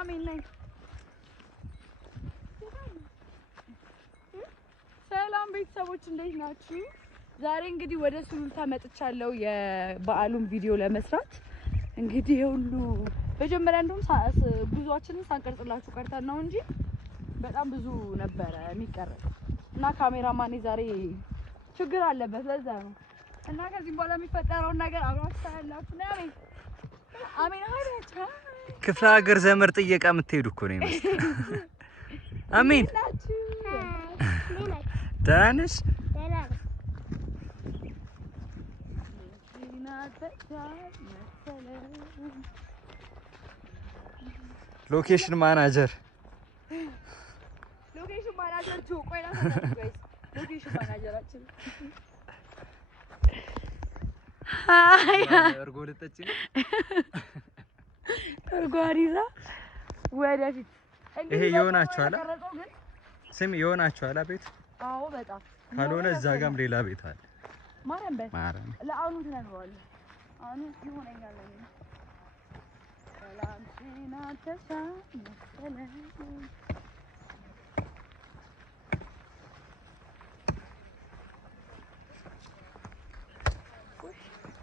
አሜን ነኝ። ሰላም ቤተሰቦች እንዴት ናችሁ? ዛሬ እንግዲህ ወደ ሱሉልታ መጥቻለሁ የበዓሉን ቪዲዮ ለመስራት። እንግዲህ ሁሉ መጀመሪያ እንደውም ጉዟችንን ሳንቀርጽላችሁ ቀርተን ነው እንጂ በጣም ብዙ ነበረ የሚቀረጽ እና ካሜራማኔ ዛሬ ችግር አለበት ለዛ ነው። እና ከዚህ በኋላ የሚፈጠረውን ነገር አብራችሁ ታያላችሁ ነው። አሜን አይደል? ክፍለ ሀገር ዘመድ ጥየቃ የምትሄዱ እኮ ነው ይመስል። አሜን ዳንስ ሎኬሽን ማናጀር ጆ ቆይና ጋይስ ሎኬሽን ማናጀራችን ሃይ እርጎ ልጠጪ ነው። እርጎ አሪዛ ወደፊት ይሄ ይሆናችኋል። ስም ይሆናችኋል ቤት። አዎ በጣም ካልሆነ እዛ ጋርም ሌላ ቤት አለ። ማርያም በል ማርያም ለአሁኑ ትነግረዋለህ። አሁን ይሆነኛል ነው ሰላም ሲና ተሳመሰለ።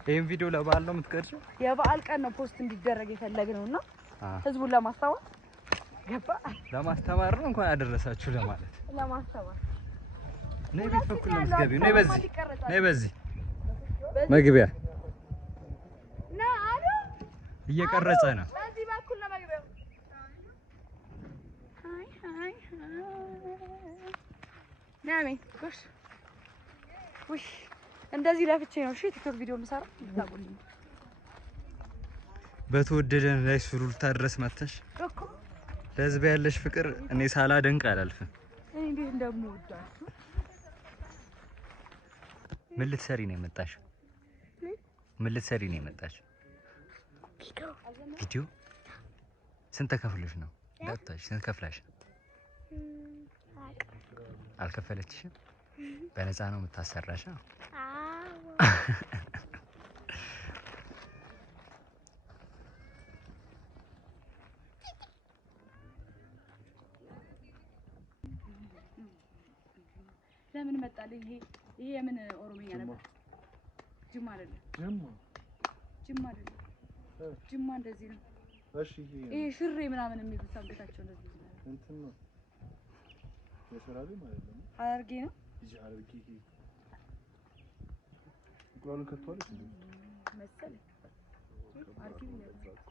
ይሄን ቪዲዮ ለበዓል ነው የምትቀርጪው? የበዓል ቀን ነው ፖስት እንዲደረግ የፈለግነውና ህዝቡን ለማስተዋወቅ ገባ። ለማስተማር ነው እንኳን አደረሳችሁ ለማለት ለማስተዋወቅ ነይ ቤት በኩል ነው የምትገቢው። ነይ በዚህ ነይ በዚህ መግቢያ ና አሉ እየቀረጸ ነው። በዚህ በኩል ነው መግቢያው። ሃይ ሃይ ናሚ ጎሽ ውይ እንደዚህ ለፍቼ ነው እሺ ቲክቶክ ቪዲዮ የምሰራው። ታውቁልኝ በተወደደን ላይ ሱሉልታ ድረስ መተሽ እኮ ለህዝብ ያለሽ ፍቅር እኔ ሳላደንቅ አላልፍም። እኔ እንዴት እንደምወዳችሁ። ምን ልትሰሪ ነው የመጣሽው? ምን ልትሰሪ ነው የመጣሽው? ቪዲዮ ስንት ተከፍለሽ ነው? ዳታሽ ስንት ከፍላሽ? አልከፈለችሽም? በነፃ ነው የምታሰራሽ? ለምን መጣልኝ? ይሄ የምን ኦሮሚያ ነበር? ጅማ አይደለም። ጅማ አይደለም። ጅማ እንደዚህ ነው። እሺ ይሄ ሽሬ ምናምን የሚሉት አንገታቸው እንደዚህ ነው። እንትን ነው የሰራሊ ማለት ነው። ሐረርጌ ነው። እዚህ ሐረርጌ እንቁላሉን ከተዋለች እንዴ መሰለኝ። ሐረርጌ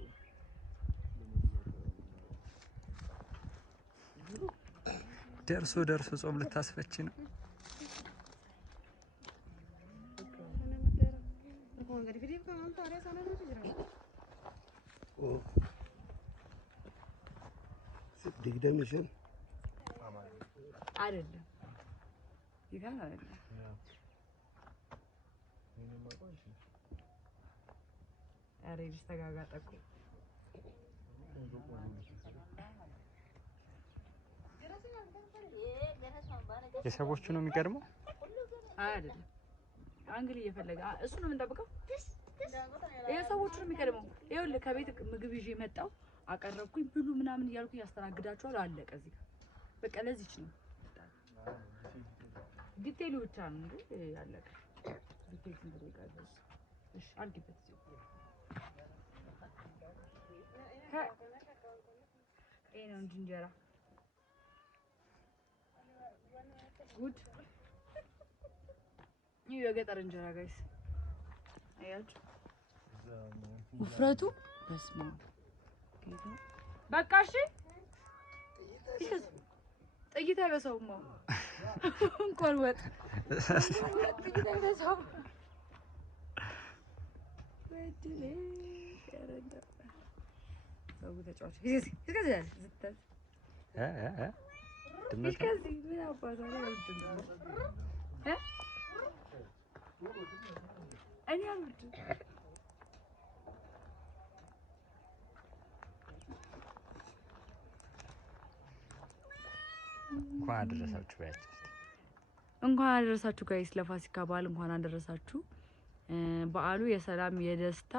ደርሶ ጾም ልታስፈች ነው። ዲግደምሽን አይደለም ይጋና አይደለም። አሬ ይስተጋጋጠቁ የሰዎቹ ነው የሚገርመው። አይደለም አንግል እየፈለገ እሱ ነው የምንጠብቀው። የሰዎቹ ነው የሚገርመው። ይኸውልህ ከቤት ምግብ ይዤ መጣሁ አቀረብኩኝ ብሉ ምናምን እያልኩኝ ያስተናግዳቸዋል። አለቀ እዚህ ጋር በቃ ለዚች ነው ዲቴይሉ ብቻ ነው እንዴ ያለቀ ዲቴይል እንደሚቀርብ። እሺ አልግበት ይሄ ነው እንጂ እንጀራ ጉድ ይሄ የገጠር እንጀራ ጋይስ አያችሁ ውፍረቱ በስማ በቃ እሺ ጥይት አይበሳውማ እንኳን ወጥ ጥይት አይበሳውም። በድሌ ያረዳ ሰው ተጫዋች ይገዛል ዝተት ድመት ከዚህ ምን አባቷ ነው ያልተንደ እኔ አልወድም። እንኳን አደረሳችሁ ያቺ እንኳን አደረሳችሁ ጋይስ ለፋሲካ በዓል እንኳን አደረሳችሁ። በዓሉ የሰላም የደስታ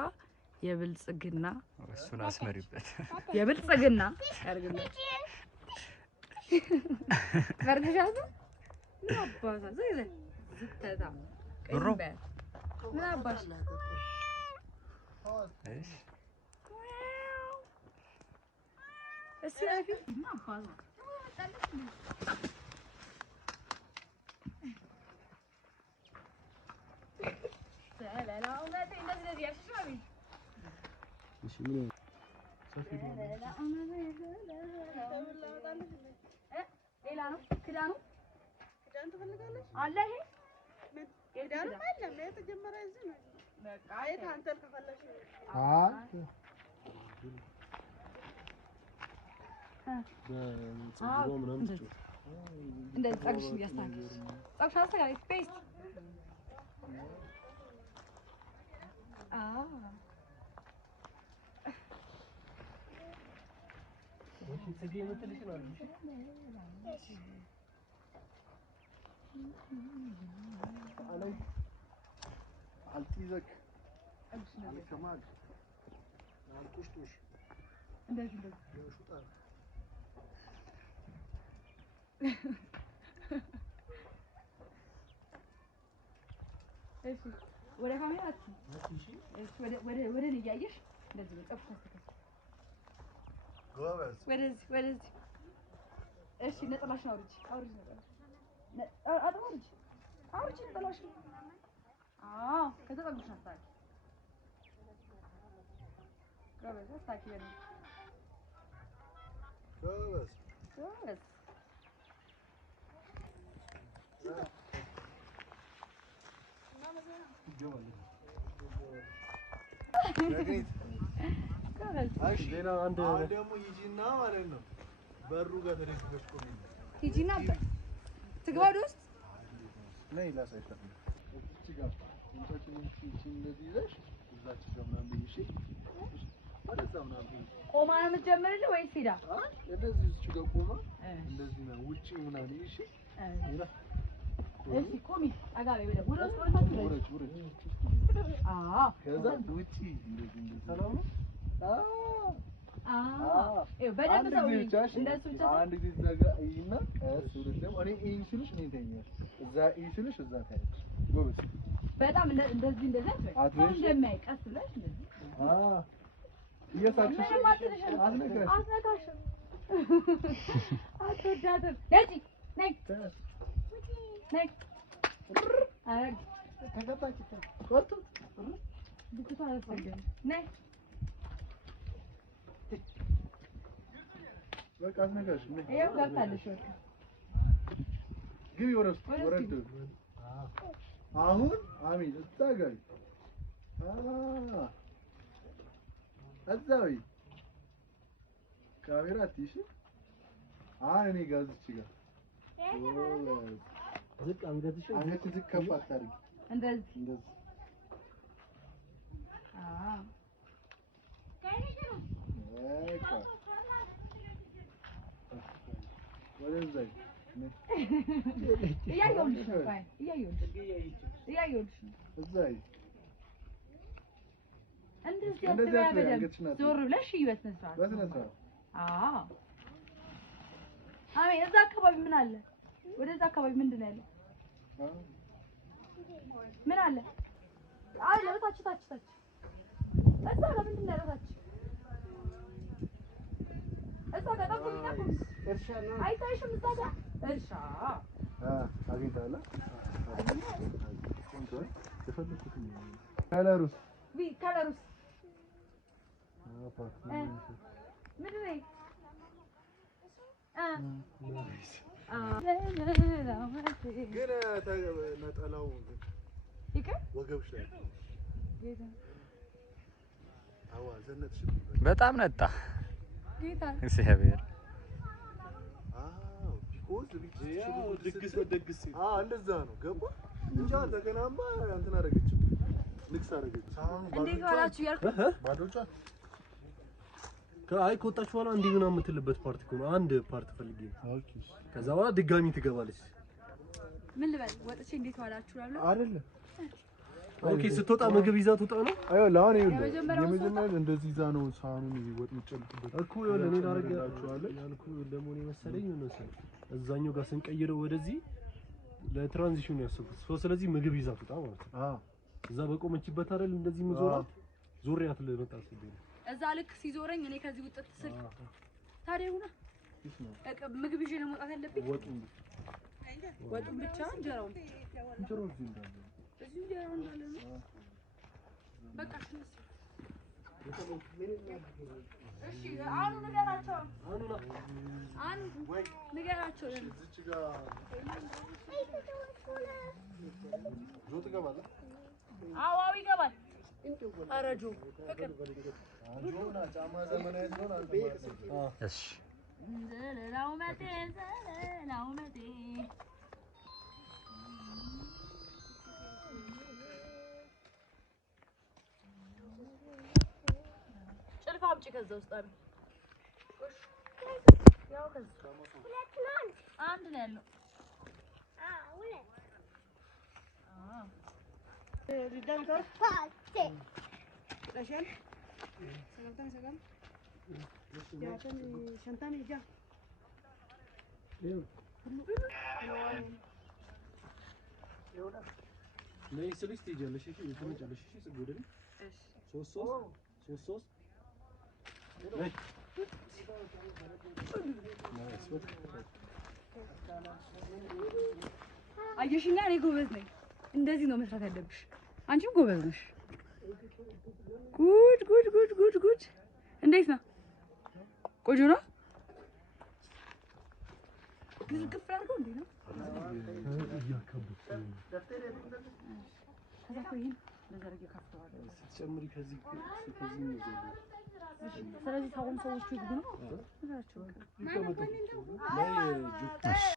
የብልጽግና እሱን አስመሪበት የብልጽግና ያርግልኝ ፈርተሻል ምን አባዛ ዘይለ ዝተታ ብሩ ምን አባሽ እሺ እሺ አፊ ምን አባዛ እሺ ምን ሌላ ነው ክዳኑ ክዳን ትፈልጋለሽ አለ ይሄ ክዳኑ አይደለም የተጀመረ እዚህ ነው በቃ አይት አንተን ከፈለሽ በጽጉሮ ምናምን ትጮህ እንደዚህ ጸጉርሽ እያስተካከልሽ ጸጉርሽ አስተካክለሽ ፔስት አልቲዘክ አልከማል አልቁሽጡሽ እንደዚህ ሹጣ እሺ ወደ ካሜራ እሺ ወደ እኔ እያየሽ እንደዚህ በጠፍታ ጎበዝ ወደዚህ እሺ ነጠላሽን አውርጂ አውርጂ ነጠላሽን ከዛ ጠጉርሽን አስተካክል ጎበዝ አስተካክል ጎበዝ ሌላ አንድ ደግሞ ሂጂና ማለት ነው በሩ ጋር ተደግፈሽ ቆሚ ሂጂና ትግባ ወደ ውስጥ ነይ ላሳይሽ እቺ ጋር እንታችን እቺ እንደዚህ ይዘሽ እዛች ጋር ምናምን ብይሽ ወደዛ ምናምን ቆማ ነው የምትጀምርልህ ወይስ ሄዳ እንደዚህ እቺ ጋር ቆማ እንደዚህ ነው ውጪ ምናምን ይሽ እሺ ቆሚ አጋቤ ወደ ውስጥ ወረች ከዛ ውጪ እንደዚህ ሰላም ነው በደንብ እንደሱ ብቻ አንድ ጊዜ ነገ አይና እሱልሽ ደግሞ እኔ ይሄን ስልሽ እኔ ተኛል እዛ ይሄን ስልሽ እዛ ታያለሽ ጎበዝ በጣም እንደዚህ አትበይ እንደማይ ቀስ ብለሽ እንደዚህ እየሳቅሽ አትነካሽ አትወዳትም ነይ ነይ አይ ተገባች ወጡ ብቻ አልፈልግም ነይ በቃ አትነካሽ ነይ ይሄው ገብታለሽ በቃ ግቢ ወረድ አሁን አሚን እዛ ጋር እዛው ካሜራ ትይሽ እኔ ጋዝች ጋር ዝቅ አንገትሽ ዝቅ ከፍ አታድርጊ እንደዚህ ወደዛ እያየሁልሽ እዛ እንደዚህ ዞር ብለሽ በስነ ስርዓት አሜን እዛ አካባቢ ምን አለ ወደዛ አካባቢ ምንድን ነው ያለው ምን አለ አለ ታች እዛ ጋር ምንድን ነው ያለው ታች እዛ ጋር ጠቁም እርሻ ነው አይታይሽም እዛ ጋር እርሻ አግኝተሃል የፈለኩት ከለሩስ ምንድን ነው ግን ነጠላው ወገብሽ ላይ በጣም ነጣ ጌታ እግዚአብሔር ድግስ እንደዛ ነው ገባ እንጂ ተገናማ እንትን አደረገች ንክስ አደረገች እንዴት ዋላችሁ ያልኩ ባዶቿ ከአይ ከወጣች በኋላ እንዲህ ምናምን የምትልበት ፓርት እኮ ነው አንድ ፓርት ፈልጌ ከዛ በኋላ ድጋሚ ትገባለች ምን ልበል ወጥቼ እንዴት ዋላችሁ እላለሁ አይደለም ኦኬ ስትወጣ ምግብ ይዛ ትወጣ ነው። አዎ ለአሁን የመጀመሪያው እንደዚህ ይዛ ነው ሳህኑን ወጥ የሚጨልጥበት እኮ ይኸውልህ እኔ ላደርጋችኋለሁ ያልኩህ ደግሞ እኔ መሰለኝ ነው መሰለኝ እዛኛው ጋር ስንቀይረው ወደዚህ ለትራንዚሽን ያሰብኩት ሰው ስለዚህ ምግብ ይዛ ትወጣ ማለት ነው። አዎ እዛ በቆመችበት አይደል እንደዚህ ምዞራት ዙሪያት ልመጣ ስለኝ እዛ ልክ ሲዞረኝ እኔ ከዚህ ውጥት ስል ታዲያ ሁና ምግብ ይዤ ነው መውጣት ያለብኝ። ወጡን ብቻ እንጀራውን እዚህ እንዳለ እዚህ እንጀራው እንዳለ ነው። በቃ እሺ አሁን ንገራቸው ንገራቸው እዚች ጋር ጆ ትገባለህ? አዎ ይገባል። ኧረ ጆ ፍቅር ጆና ጫማ ዘመናዊ ስለሆነ አልተማረም። እሺ ላውመቴ ጭልፋ አምጪ ከዛ ውስጥ አለ ያው ከዛ አንድ ነው ያለው። ነይ ስልሽ ትሄጃለሽ። እሺ ትመጫለሽ። እሺ ጽጉደኝ ሶስት ነይ አየሽኛ እኔ ጎበዝ ነኝ። እንደዚህ ነው መስራት ያለብሽ። አንቺም ጎበዝ ነሽ። ጉድ ጉድ ጉድ ጉድ ጉድ! እንዴት ነው? ቆንጆ ነው። ግዝ ክፍል አድርገው እንዴ ነው ስትጨምሪ ከዚህ ስለዚህ ሰዎቹ ይግቡ ነው።